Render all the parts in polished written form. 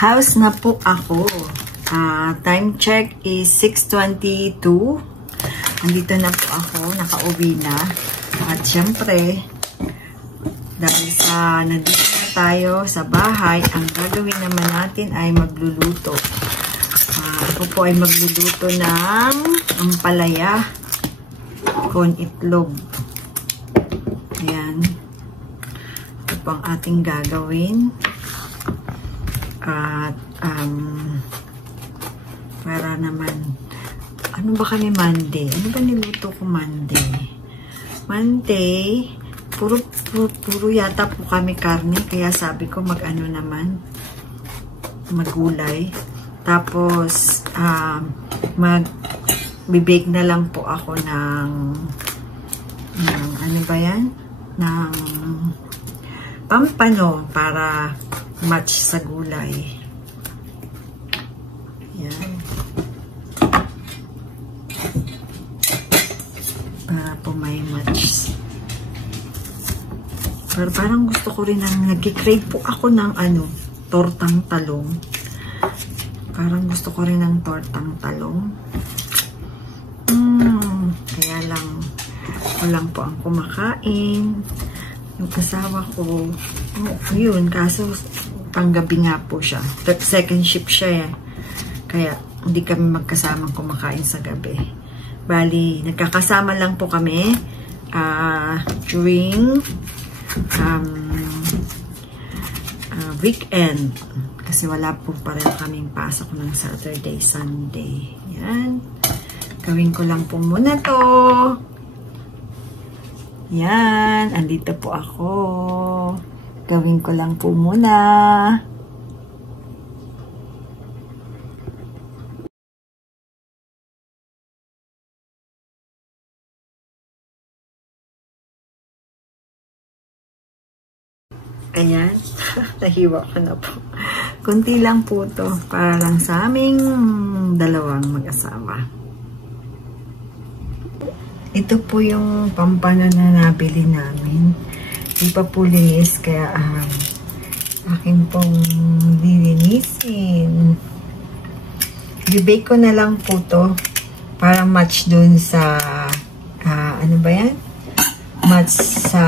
House na po ako. Time check is 6:22. Nandito na po ako, nakauwi na. At syempre, dahil sa nandito na tayo sa bahay, ang gagawin naman natin ay magluluto. Ako po ay magluluto ng ampalaya con itlog. Ayan. Ito po ang ating gagawin. At para naman, ano ba kami Monday? Ano ba niluto ko Monday? Monday, puro yata po kami karne, kaya sabi ko mag-ano naman, magulay. Tapos, mag-bake na lang po ako ng ano ba yan? Ng pampano para match sa gulay. Yan. Para po may match. Pero parang gusto ko rin nag-crave po ako ng tortang talong. Parang gusto ko rin ng tortang talong. Kaya lang, walang po ang kumakain. Yung asawa ko, yun, kaso panggabi nga po siya. Second shift siya eh. Kaya hindi kami magkasamang kumakain sa gabi. Bali, nagkakasama lang po kami during weekend. Kasi wala po pareho kaming pasok ng Saturday, Sunday. Yan. Gawin ko lang po muna to. Yan. Andito po ako. Gawin ko lang po muna. Ayan. Nahiwa ko na po. Kunti lang po to para lang sa aming dalawang mag-asawa. Ito po yung pampano na nabili namin. Di pa po linis, kaya akin pong lilinisin. I-bake ko na lang po to para match dun sa ano ba yan? Match sa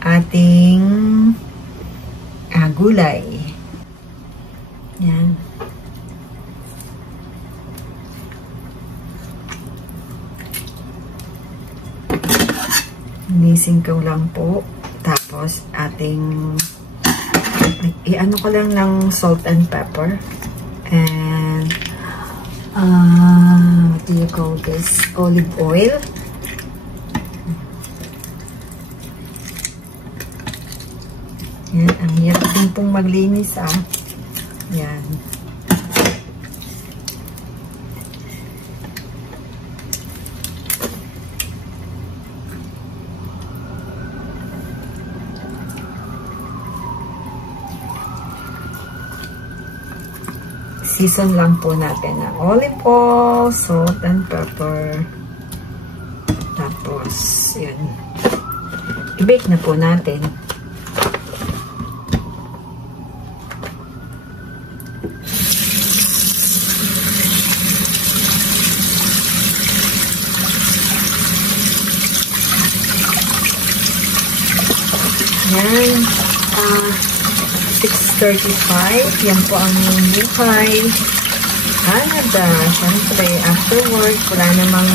ating gulay. Yan. Linisin ko lang po. Tapos ating i-ano ko lang ng salt and pepper. And what do you call this? Olive oil. Yan, ang hirap din pong maglinis Yan. Season lang po natin ng olive oil, salt and pepper. Tapos, yun. I-bake na po natin. Yan, 6:35, yan po ang buhay. Canada, syempre, after work, wala namang,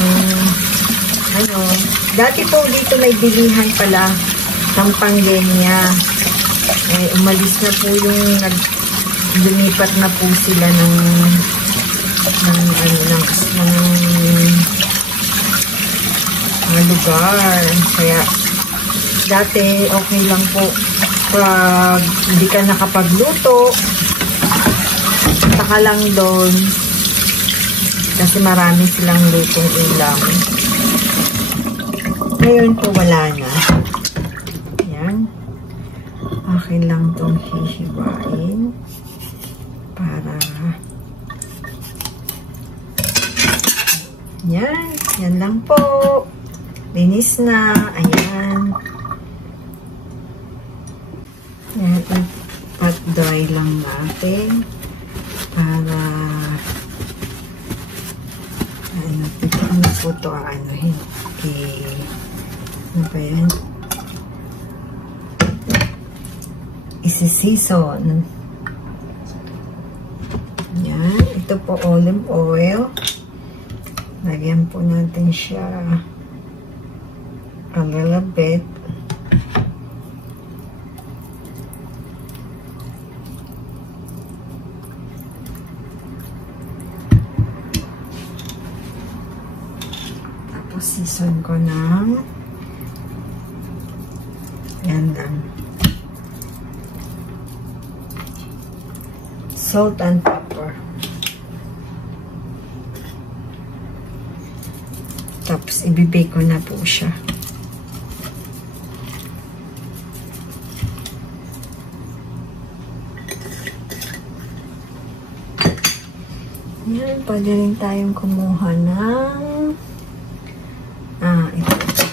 dati po dito may bilihan pala ng pandemya. Umalis na po lumipat na po sila ng lugar. Kaya, dati, okay lang po. Pag hindi ka nakapagluto, saka lang doon. Kasi marami silang lutong ulam. Ngayon po, wala na. Yan. Okay lang itong hihiwain. Para yan. Yan lang po. Linis na. Ayan. Yan, at the i-dry lang natin para ano po ito ano ba yan? Isi-season. Yan. Ito po olive oil. Lagyan po natin siya a little bit. Tapos season ko ng yan lang. Salt and pepper. Tapos, ibibake ko na po siya. Yan, pwede rin tayong kumuha ng ito.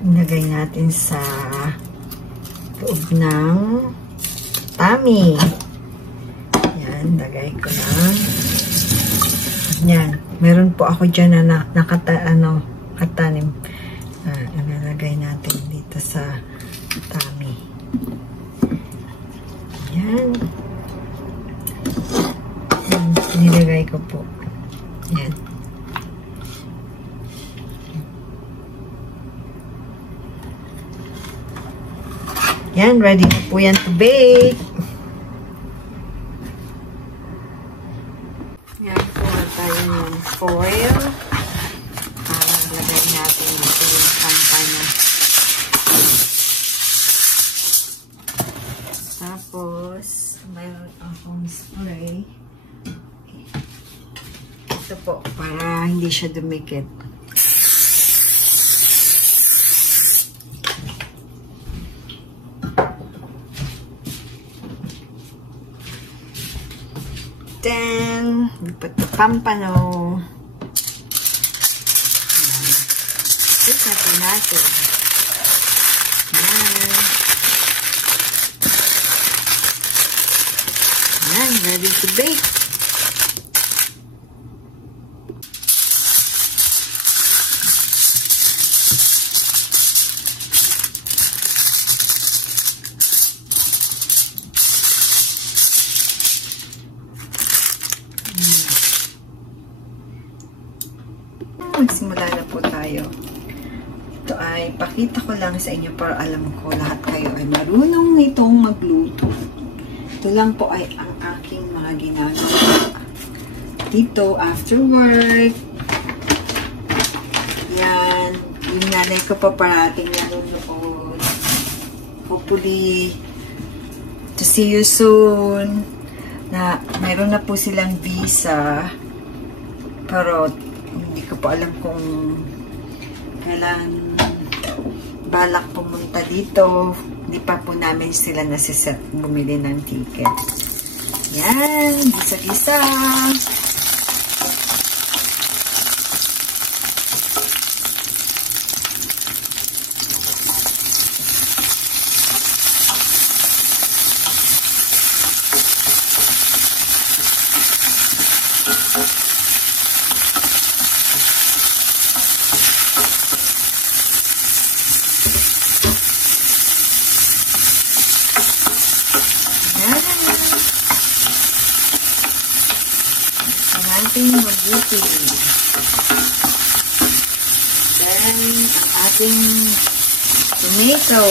Ilagay natin sa loob ng tummy. Yan, lagay ko na. Yan, meron po ako dyan na katanim. Ilalagay natin dito sa tummy. Yan. Yan, nilagay ko po. Yan. Yan, ready na po yan to bake. Yan, kuha tayo ng foil. Lagay natin dito yung kampanya. Tapos, mayroon akong spray. Ito po, para hindi siya dumikit. Then, we put the pampano. Ito natin. Yan, ready to bake. Magsimula na po tayo. Ito ay pakita ko lang sa inyo para alam ko lahat kayo ay marunong itong magluto. Ito lang po ay ang aking mga ginagawa dito after work. Yan. Yung nanay ko pa parating nanonood. Hopefully to see you soon. Na mayroon na po silang visa. Pero hindi ko pa alam kung kailan balak pumunta dito. Hindi pa po namin sila nasiset bumili ng ticket. Yan, gisa-gisa. Mabuti. Then, ang ating tomato.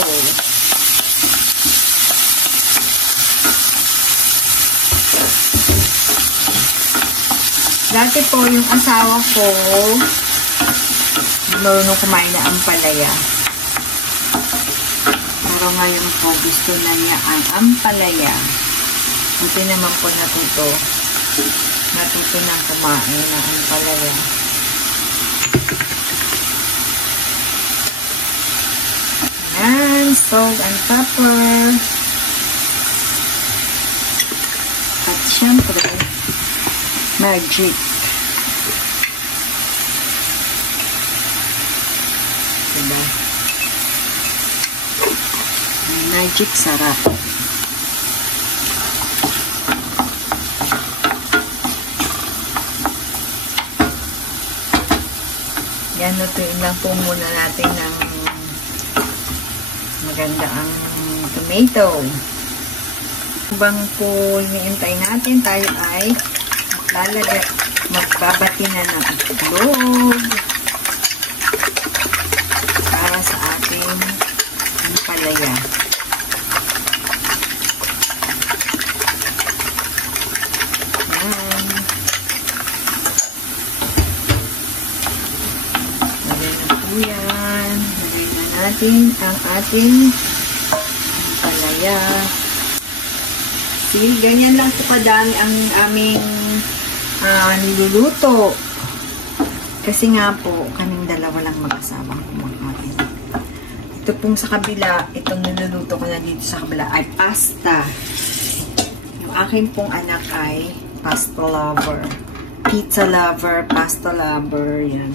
Dati po yung asawa ko, marunong kumain na ampalaya. Pero ngayon po, gusto na niya ang ampalaya. Buti naman po natuto na kumain na ampalaya. Yan, salt and pepper. At syempre, magic. Diba? Magic Sarap. Yan, lutuin lang po muna natin ng maganda ang tomato. Habang po hinihintay natin, tayo ay magbabati na ng itlog para sa ating ampalaya. Yan. Lagay na po yan. Lagay na natin ang ating ampalaya. See, ganyan lang po kadami ang aming niluluto. Kasi nga po, kaming dalawa lang mag-asawang kumakain. Ito pong sa kabila, itong niluluto ko na dito sa kabila ay pasta. Yung akin pong anak ay pasta lover. Pizza lover, pasta lover, yan.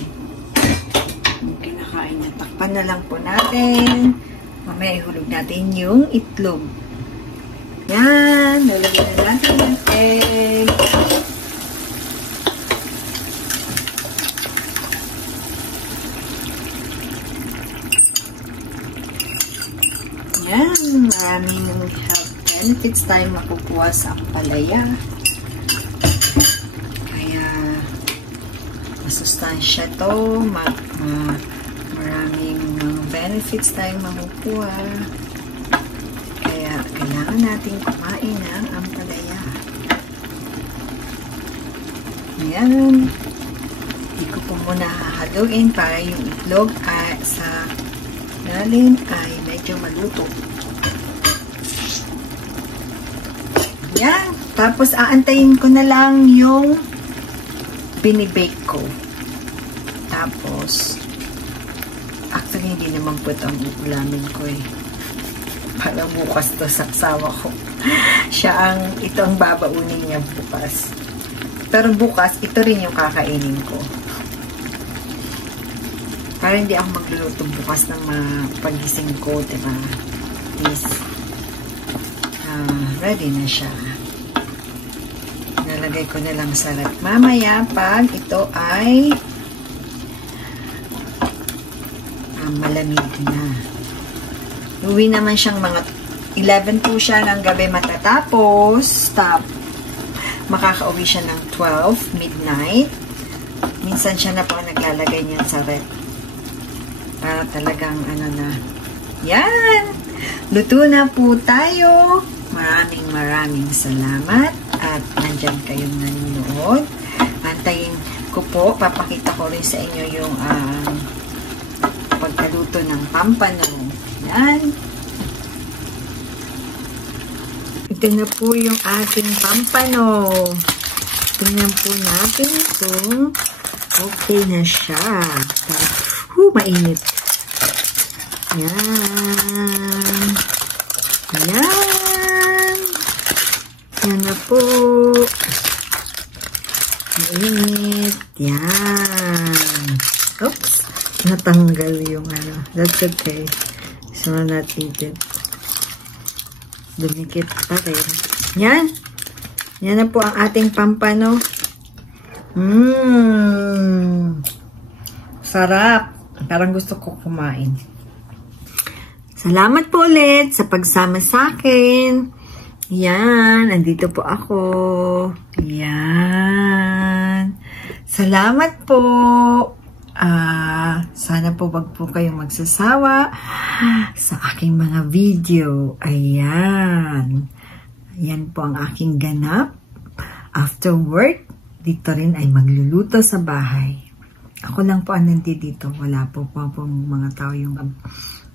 Yung kinakain niya. Takpan na lang po natin. Mamaya ihulog natin yung itlog. Yan, lalagyan na natin yung egg. Yan, maraming health benefits tayo makukuha sa ampalaya. Kaya, masustansya to, maraming benefits tayo makukuha. Kailangan natin kumain ng ampalaya. Ayan. Hindi ko po muna hahaluin para yung itlog ay sa lalim ay medyo maluto. Ayan. Tapos aantayin ko na lang yung binibake ko. Tapos actually hindi naman po ito ang ulamin ko eh. Para bukas to sa asawa ko. Ito ang babaunin niya bukas. Pero bukas, ito rin yung kakainin ko. Para hindi ako magluluto bukas ng pagising ko, diba? Please. Ready na siya. Nalagay ko na lang sa rep. Mamaya, pag ito ay malamig na. Uwi naman siyang mga 11 po siya ng gabi matatapos. Makakauwi siya ng 12 midnight. Minsan siya na po naglalagay niyan sa rep. Para talagang ano na. Yan! Luto na po tayo. Maraming salamat. At nandyan kayong nanonood. Antayin ko po. Papakita ko rin sa inyo yung pagkaluto ng pampano. Yan. Ito na po yung ating pampano. Tingnan po natin kung okay na siya. Mainit. Yan. Yan. Yan na po. Mainit. Yan. Oops. Natanggal yung ano. That's okay. So, not eat it. Dumikit pa rin. Yan. Yan na po ang ating pampano. Sarap. Parang gusto ko kumain. Salamat po ulit sa pagsama sa akin. Yan. Andito po ako. Yan. Salamat po. Sana po wag po kayong magsasawa sa aking mga video. Ayan. Yan po ang aking ganap. After work, dito rin ay magluluto sa bahay. Ako lang po ang nandito. Wala po mga tao. Yung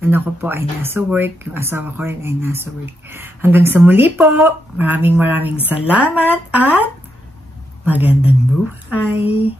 anak ko po ay nasa work. Yung asawa ko rin ay nasa work. Hanggang sa muli po. Maraming salamat at magandang buhay.